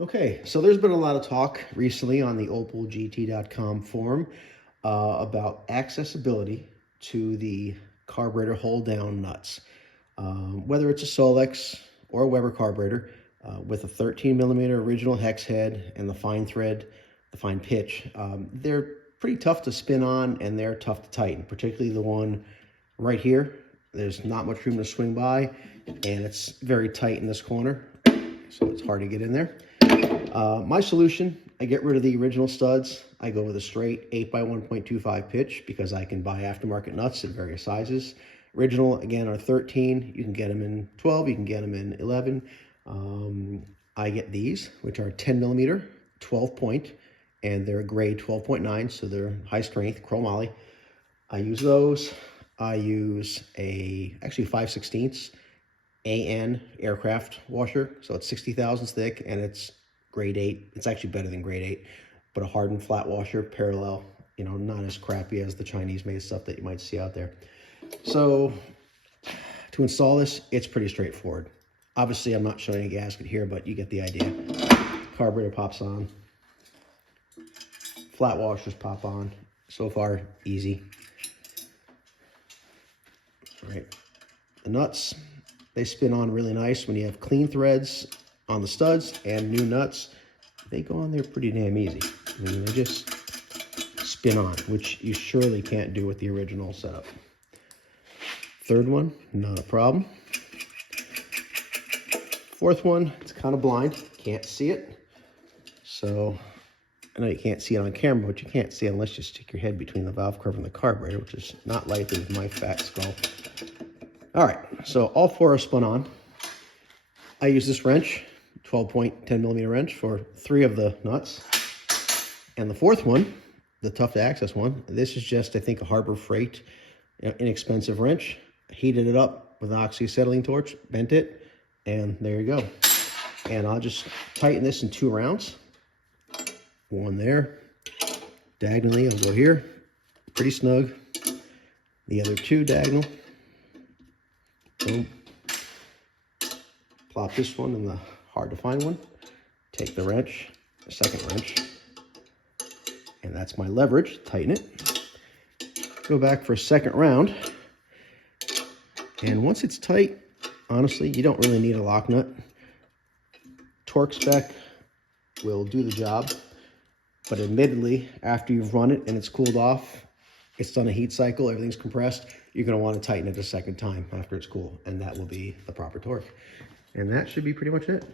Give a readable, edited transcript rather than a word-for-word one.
Okay, so there's been a lot of talk recently on the opelgt.com forum about accessibility to the carburetor hold down nuts. Whether it's a Solex or a Weber carburetor with a 13 millimeter original hex head and the fine thread, the fine pitch, they're pretty tough to spin on and they're tough to tighten, particularly the one right here. There's not much room to swing by and it's very tight in this corner, so it's hard to get in there. My solution, I get rid of the original studs. I go with a straight 8x1.25 pitch because I can buy aftermarket nuts in various sizes. Original, again, are 13. You can get them in 12. You can get them in 11. I get these, which are 10 millimeter, 12 point, and they're a grade 12.9, so they're high strength, chromoly. I use those. I use actually 5/16 AN aircraft washer, so it's 60 thousandths thick and it's grade 8. It's actually better than grade 8, but a hardened flat washer, parallel, not as crappy as the Chinese made stuff that you might see out there. So to install this, it's pretty straightforward. Obviously, I'm not showing a gasket here, but you get the idea. Carburetor pops on. Flat washers pop on. So far, easy. All right. The nuts, they spin on really nice when you have clean threads on the studs and new nuts. They go on there pretty damn easy. I mean, they just spin on, which you surely can't do with the original setup. Third one, not a problem. Fourth one, it's kind of blind, can't see it. So I know you can't see it on camera, but you can't see it unless you stick your head between the valve cover and the carburetor, which is not likely with my fat skull. All right, so all four are spun on. I use this wrench, 12-point 10 millimeter wrench for 3 of the nuts. And the fourth one, the tough to access one, this is just, I think, a Harbor Freight inexpensive wrench. Heated it up with an oxyacetylene torch, bent it, and there you go. And I'll just tighten this in 2 rounds. One there. Diagonally, I'll go here. Pretty snug. The other 2 diagonal. Boom. Plop this one in the hard to find one. Take the wrench, the second wrench, and that's my leverage. Tighten it. Go back for a second round. And once it's tight, honestly, you don't really need a lock nut. Torque spec will do the job. But admittedly, after you've run it and it's cooled off, it's done a heat cycle, everything's compressed, you're going to want to tighten it a second time after it's cool, and that will be the proper torque. And that should be pretty much it.